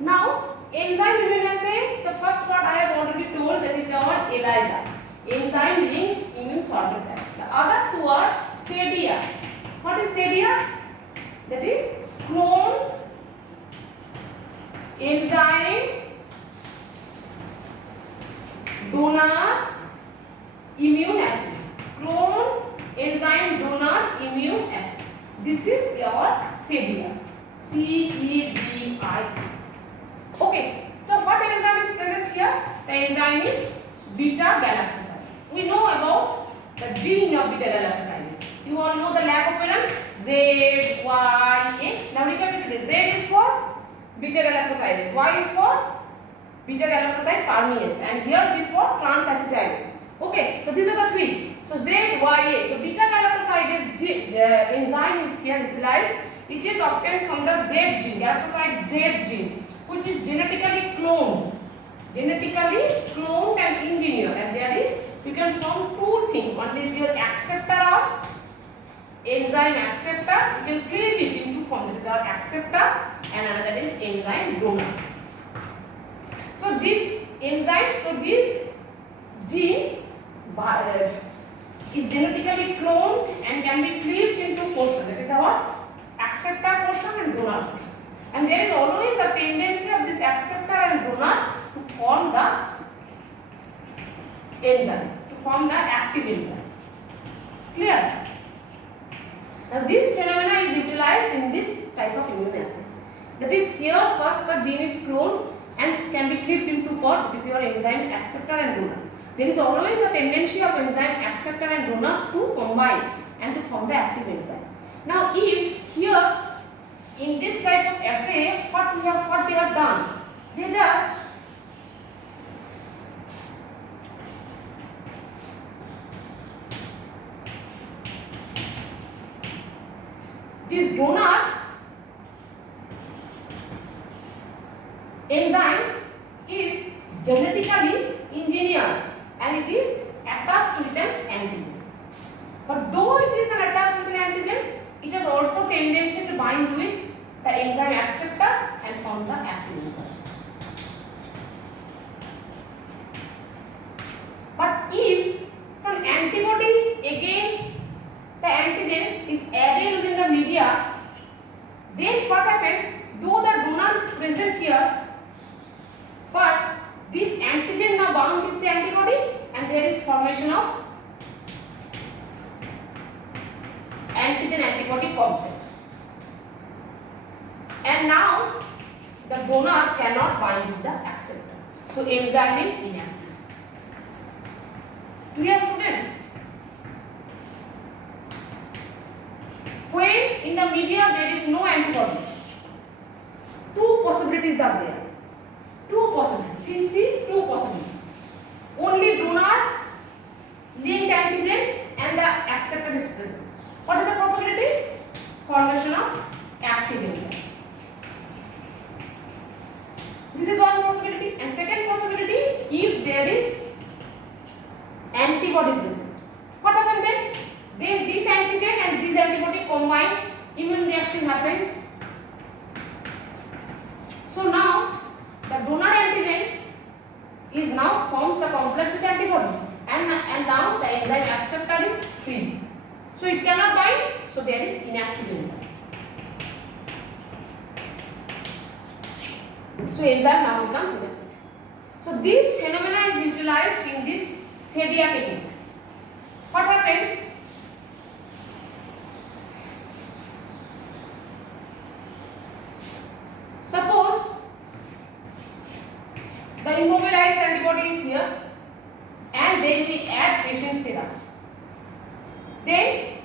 Now, enzyme immunoassay, the first part I have already told, that is our ELISA, enzyme linked immune sorter test. The other two are CEDIA. What is CEDIA? That is clone enzyme donor immune assay. Clone enzyme donor immune assay. This is our CEDIA. CEDIA. Okay. So what enzyme is present here? The enzyme is beta galactosidase. We know about the gene of beta galactosidase. You all know the lactoferrin Z, Y, A. Now recapitulate. Z is for beta galactosidase. Y is for beta galactoside permease, and here it is for transacetylase. Okay, so these are the three. So Z, Y, A. So beta galactosidase enzyme is here utilized. It is obtained from the Z gene, galactoside Z gene, which is genetically cloned and engineered. And there is, you can form two things. One is your acceptor of enzyme acceptor. You can cleave it into form. That is our acceptor, and another is enzyme donor. So this enzyme, this gene is genetically cloned and can be cleaved into portion. That is our acceptor portion and donor portion. And there is always a tendency of this acceptor and donor to form the enzyme, to form the active enzyme. Clear? Now this phenomena is utilized in this type of immunoassay. That is, here first the gene is cloned and can be clipped into part. This is your enzyme acceptor and donor. There is always a tendency of enzyme acceptor and donor to combine and to form the active enzyme. Now if here in this type of assay, what they have done? They just this donor enzyme is genetically engineered and it is attached with an antigen. But though it is attached with an antigen, it has also tendency to bind with the enzyme acceptor and form the active enzyme. But if some antibody against the antigen is added within the media, then what happens? Though the donor is present here, but this antigen now bound with the antibody, and there is formation of antigen-antibody complex. And now the donor cannot bind with the acceptor. So enzyme is inactive. Clear, students? When in the media there is no antibody, two possibilities are there. Two possibilities. Please see, two possibilities. Only donor linked antigen and the acceptor is present. What is the possibility? Formation of active enzyme. This is one possibility. And second possibility, if there is antibody present. What happens then? Then this antigen and this antibody combine, immune reaction happen. So now the donor antigen is now forms a complex with antibody, and now the enzyme acceptor is free. So it cannot bind, so there is inactive enzyme. So enzyme now becomes inactive. So this phenomena is utilized in this CEDIA technique. What happened? Suppose the immobilized antibody is here, and then we add patient serum. Then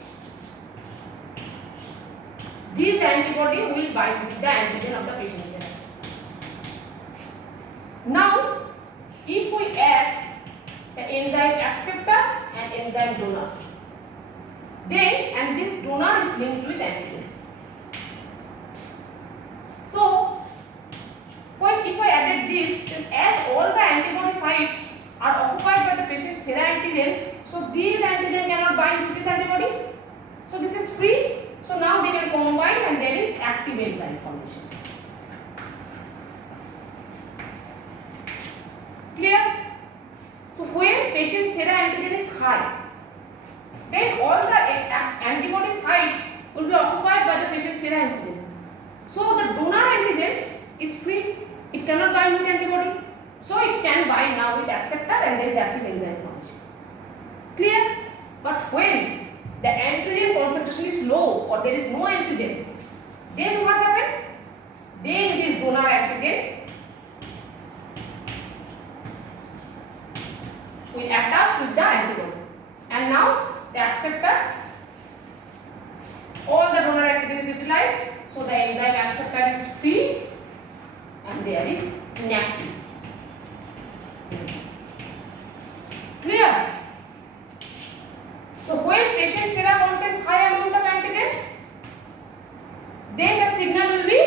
this antibody will bind with the antigen of the patient serum. Now, if we add the enzyme acceptor and enzyme donor, then and this donor is linked with antigen. So, if I added this, then as all the antibody sites are occupied by the patient's sera antigen, so these antigen cannot bind with this antibody. So this is free. So now they can combine and there is active enzyme formation. patient sera antigen is high, then all the antibody sites will be occupied by the patient sera antigen. So the donor antigen is free, it cannot bind with antibody. So it can bind now with acceptor and there is active enzyme formation. Clear? But when the antigen concentration is low or there is no antigen, then what happens? Then this donor antigen will attach with the antibody, and now the acceptor, all the donor antigen is utilized, so the enzyme acceptor is free and there is inactive. Clear? So when patient sera contains high amount of antigen, then the signal will be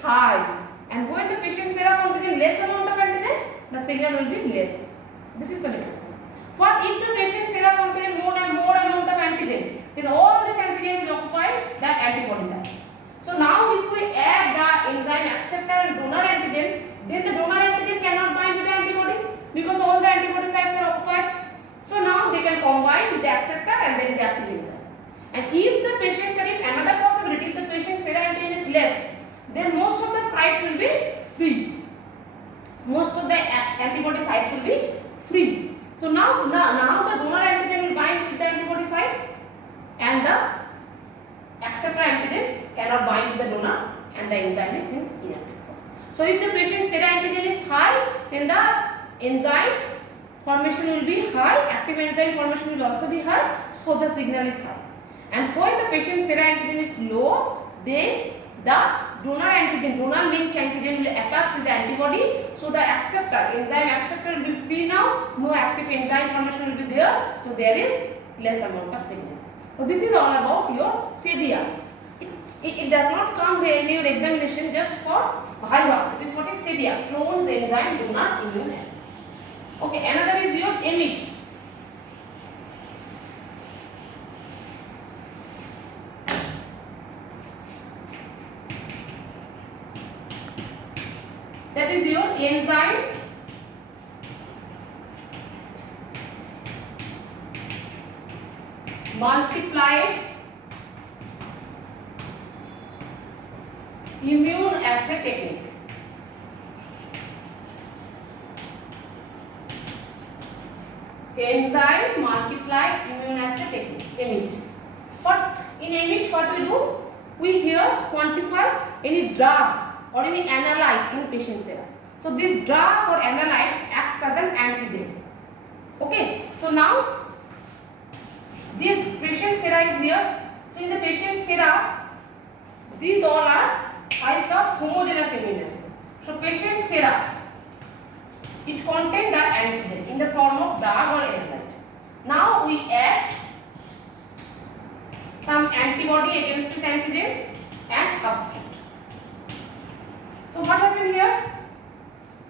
high, and when the patient sera contains less amount of antigen, the signal will be less. This is the mechanism. What if the patient sera contains more amount of antigen? Then all this antigen will occupy the antibody sites. So now if we add the enzyme acceptor and donor antigen, then the donor antigen cannot bind with the antibody because all the antibody sites are occupied. So now they can combine with the acceptor and there is active enzyme. And if the patient sera, if another possibility, if the patient sera antigen is less, then most of the sites will be free. Most of the antibody sites will be free. So now the donor antigen will bind with the antibody sites and the acceptor antigen cannot bind with the donor and the enzyme is in inactive form. So if the patient sera antigen is high, then the enzyme formation will be high, active enzyme formation will also be high, so the signal is high. And when the patient sera antigen is low, then the donor antigen, donor linked antigen will attach with the antibody, so the acceptor, enzyme acceptor will be free now, no active enzyme formation will be there, so there is less amount of signal. So this is all about your CDR. It does not come in your examination just for viva. It is what is CDR, clones enzyme donor immune assay. Okay, another is your EMIT. That is your enzyme multiplied immune assay technique. Enzyme multiplied immune assay technique, EMIT. But in EMIT, what we do? We here quantify any drug or any analyte in patient sera. So this drug or analyte acts as an antigen. Okay. So now this patient sera is here. So in the patient sera, these all are types of homogeneous immune assay. So patient sera, it contains the antigen in the form of drug or analyte. Now we add some antibody against this antigen and substrate. So what happened here?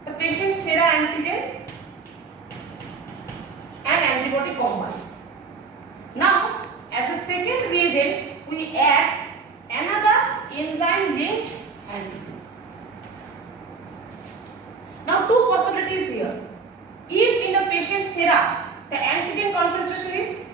The patient sera antigen and antibody combines. Now as a second reagent we add another enzyme linked antigen. Now two possibilities here. If in the patient sera the antigen concentration is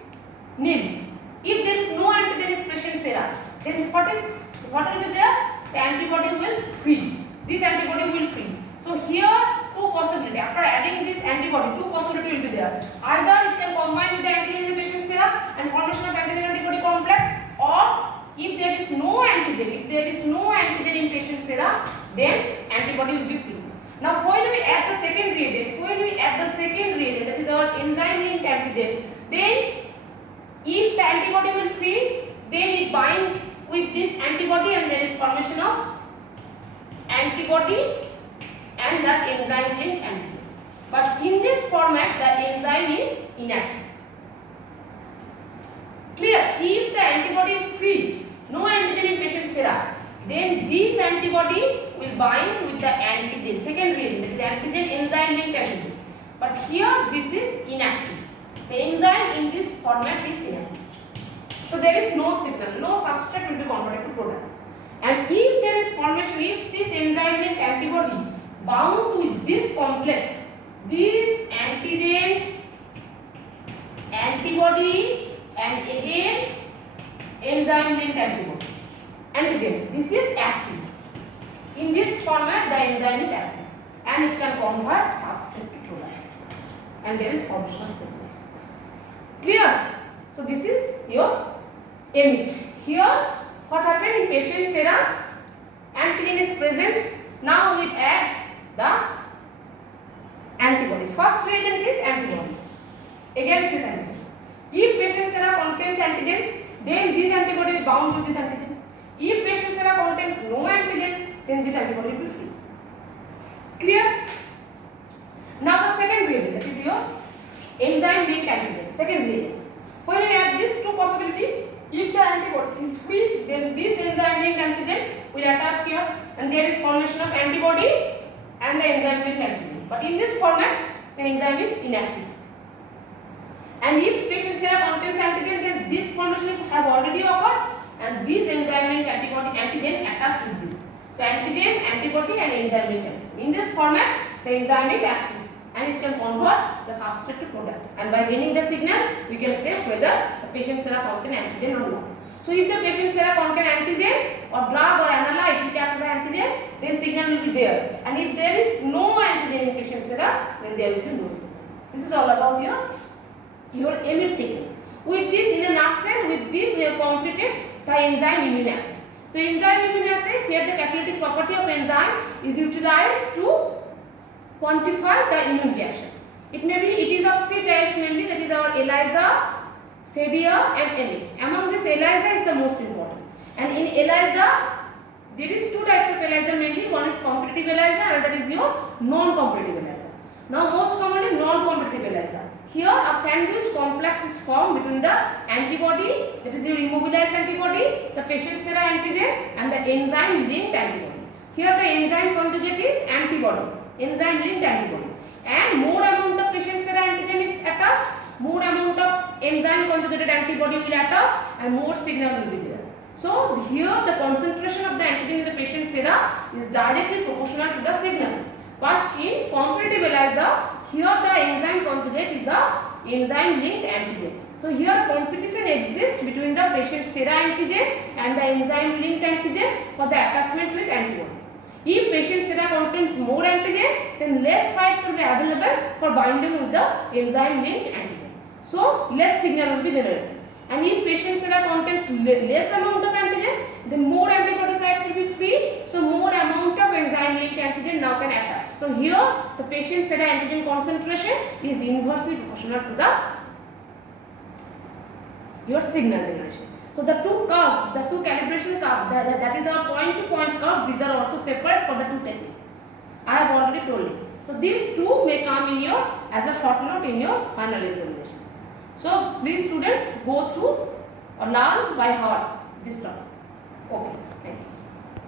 nil, if there is no antigen in patient sera, then what will be there? The antibody will free. This antibody will free. So here two possibilities. After adding this antibody, two possibilities will be there. Either it can combine with the antigen in the patient sera and formation of antigen antibody complex, or if there is no antigen in patient sera, then antibody will be free. Now when we add the second reagent, that is our enzyme linked antigen, then if the antibody will free, then it binds with this antibody and there is formation of antibody and the enzyme linked antigen. But in this format the enzyme is inactive. Clear? If the antibody is free, no antigen in patient sera, then this antibody will bind with the antigen, second reagent, that is antigen enzyme linked antigen. But here this is inactive. The enzyme in this format is inactive. So there is no signal, no substrate will be converted to product. And if there is formation, if this enzyme linked antibody bound with this complex, this antigen antibody and again enzyme linked antibody. Antigen, this is active. In this format the enzyme is active and it can convert substrate to product and there is formation of signal. Clear? So this is your emit. Here what happened in patient serum, antigen is present. Now we add the antibody. First reagent is antibody against this antigen. If patient serum contains antigen, then this antibody is bound with this antigen. If patient serum contains no antigen, then this antibody will be free. Clear? Now the second reagent, that is your enzyme linked antigen. Second reagent. When we add these two possibilities, if the antibody is free, then this enzyme linked antigen will attach here and there is formation of antibody and the enzyme linked antigen. But in this format, the enzyme is inactive. And if patient serum contains antigen, then this formation have already occurred and this enzyme linked antibody antigen attached with this. So antigen, antibody and enzyme linked antibody. In this format, the enzyme is active and it can convert the substrate to product. And by gaining the signal, we can say whether the patient serum contain antigen or not. So if the patient serum contain antigen or drug or analyte which acts as antigen, then signal will be there. And if there is no antigen in patient serum, then there will be no signal. This is all about your emit technique. With this, in a nutshell, with this we have completed the enzyme immune assay. So enzyme immune assay, here the catalytic property of enzyme is utilized to quantify the immune reaction. It is of three types mainly, that is our ELISA, SADIA and emit. Among this, ELISA is the most important. And in ELISA, there is two types of ELISA mainly. One is competitive ELISA and that is your non-competitive ELISA. Now most commonly non-competitive ELISA. Here a sandwich complex is formed between the antibody, that is your immobilized antibody, the patient serum antigen and the enzyme linked antibody. Here the enzyme conjugate is antibody, enzyme linked antibody. And more amount of patient serum antigen is attached, more amount of enzyme conjugated antibody will attach and more signal will be there. So here the concentration of the antigen in the patient serum is directly proportional to the signal. But in competitive ELISA, here the enzyme conjugate is the enzyme linked antigen. So here a competition exists between the patient serum antigen and the enzyme linked antigen for the attachment with antibody. If patient serum contains more antigen, then less sites will be available for binding with the enzyme linked antigen. So less signal will be generated. And if patient serum contains less amount of antigen, then more antibody sites will be free. So more amount of enzyme linked antigen now can attach. So here the patient serum antigen concentration is inversely proportional to your signal generation. So the two curves, the two calibration curves, that is our point-to-point curve, these are also separate for the two techniques. I have already told you. So these two may come in your as a short note in your final examination. So please students go through or learn by heart this topic. Okay, thank you.